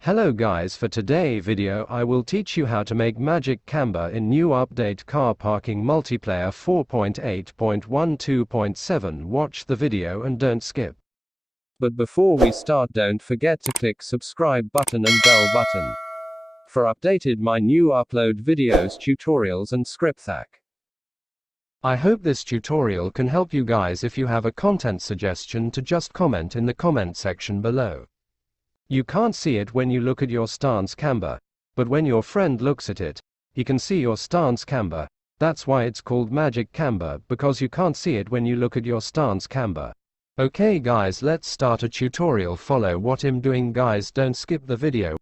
Hello guys, for today's video I will teach you how to make magic camber in new update car parking multiplayer 4.8.12.7. Watch the video and don't skip. But before we start, don't forget to click subscribe button and bell button for updated my new upload videos, tutorials and script hack. I hope this tutorial can help you guys. If you have a content suggestion, to just comment in the comment section below. You can't see it when you look at your stance camber, but when your friend looks at it, he can see your stance camber. That's why it's called magic camber, because you can't see it when you look at your stance camber. Okay guys, let's start a tutorial. Follow what I'm doing guys, don't skip the video.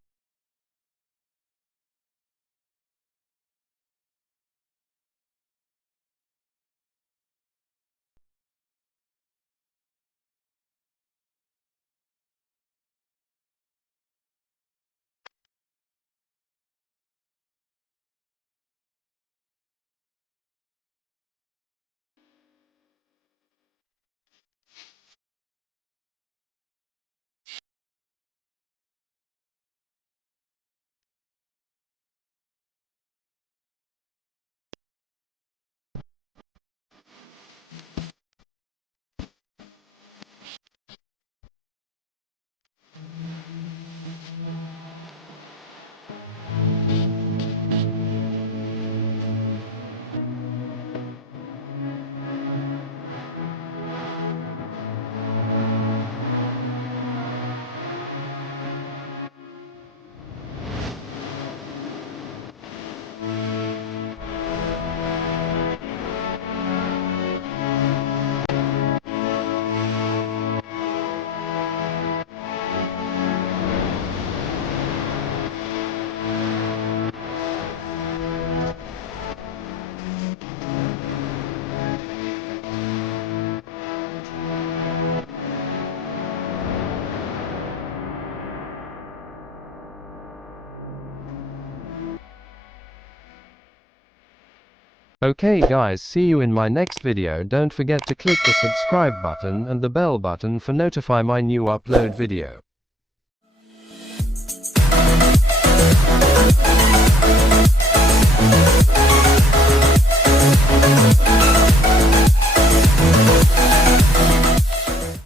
Okay guys, see you in my next video. Don't forget to click the subscribe button and the bell button for notify my new upload video.